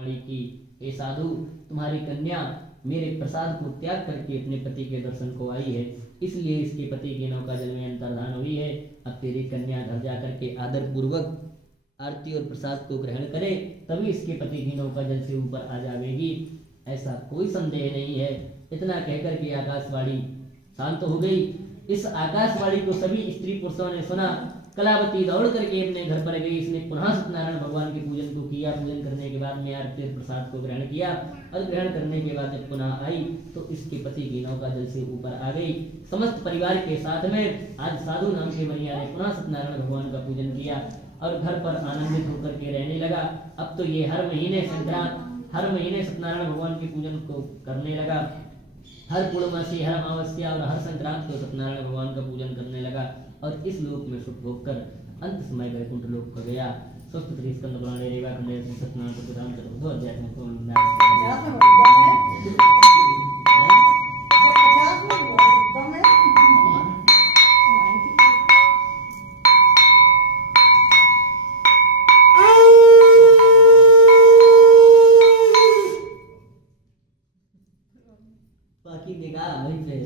वाणी की, हे साधु, तुम्हारी कन्या मेरे प्रसाद को त्याग करके अपने पति के दर्शन को आई है, इसलिए इसके पति की नौका जल में अंतर्धान हुई है। अब तेरी कन्या घर जा करके आदर पूर्वक आरती और प्रसाद को ग्रहण करे, तभी इसके पति की नौका जल से ऊपर आ जाएगी, ऐसा कोई संदेह नहीं है। इतना कहकर के आकाशवाणी शांत हो गई। इस आकाशवाणी को सभी स्त्री पुरुषों ने सुना। कलावती दौड़ करके अपने घर पर गई। इसने पुनः सत्यनारायण भगवान के पूजन को किया। पूजन करने के बाद में आरती और प्रसाद को ग्रहण किया और ग्रहण करने के बाद जब पुनः आई तो इसके पति की नौका जल से ऊपर आ गई। समस्त परिवार के साथ में आज साधु नाम के मनिया ने पुनः सत्यनारायण भगवान का पूजन किया और घर पर आनंदित होकर के रहने लगा। अब तो ये हर महीने संक्रांत, हर महीने सत्यनारायण भगवान के पूजन को करने लगा। हर पूर्णमासी, हर अमावस्या और हर संक्रांत को सत्यनारायण भगवान का पूजन करने लगा और इस लोक में सुख भोग कर अंत समय वैकुंठ लोक को गया। स्वस्थ श्री स्कंद पुराणे रेवा खंडे सत्यनारायण चतुराम चतुर्थ अध्याय में को बाकी निगाह वहीं पे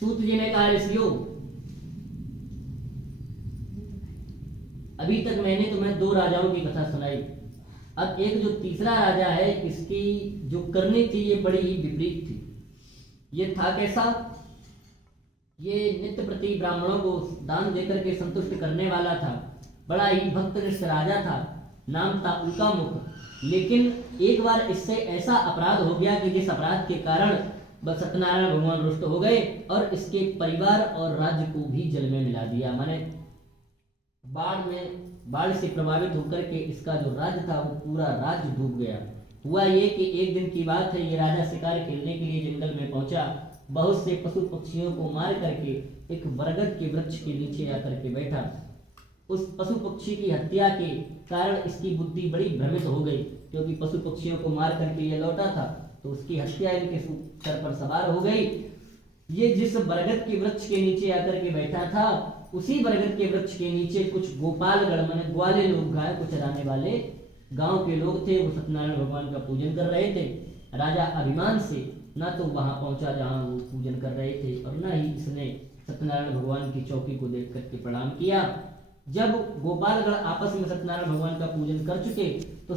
सूत जी ने कहा, ऋषियों, अभी तक मैंने तुम्हें दो राजाओं की कथा सुनाई। अब एक जो तीसरा राजा है, इसकी जो करनी थी ये बड़ी ही विपरीत थी। ये था कैसा? ये नित्य प्रति ब्राह्मणों को दान देकर के संतुष्ट करने वाला था। बड़ा ही भक्तनिष्ठ राजा था। नाम था उल्कामुख। लेकिन एक बार इससे ऐसा अपराध हो गया कि जिस अपराध के कारण सत्यनारायण भगवान रुष्ट हो गए और इसके परिवार और राज्य को भी जल में मिला दिया। माने बाढ़ से प्रभावित होकर के इसका जो राज्य था वो पूरा राज्य डूब गया। हुआ ये कि एक दिन की बात है, ये राजा शिकार खेलने के लिए जंगल में पहुंचा। बहुत से पशु पक्षियों को मार करके एक बरगद के वृक्ष के नीचे आकर के बैठा। उस पशु पक्षी की हत्या के कारण इसकी बुद्धि बड़ी भ्रमित हो गई, क्योंकि पशु पक्षियों को मार करके ये लौटा था तो उसकी हत्या इनके सर पर सवार हो गई। ये जिस बरगद के वृक्ष के नीचे आकर के बैठा था, उसी बरगद के वृक्ष के नीचे कुछ गोपालगण माने ग्वाले लोग, गाय को चराने वाले गांव के लोग थे। वो सत्यनारायण भगवान का पूजन कर रहे थे। राजा अभिमान से ना तो वहां पहुंचा जहां वो पूजन कर रहे थे और ना ही इसने सत्यनारायण भगवान की चौकी को देख करके प्रणाम किया। जब गोपालगण आपस में सत्यनारायण भगवान का पूजन कर चुके तो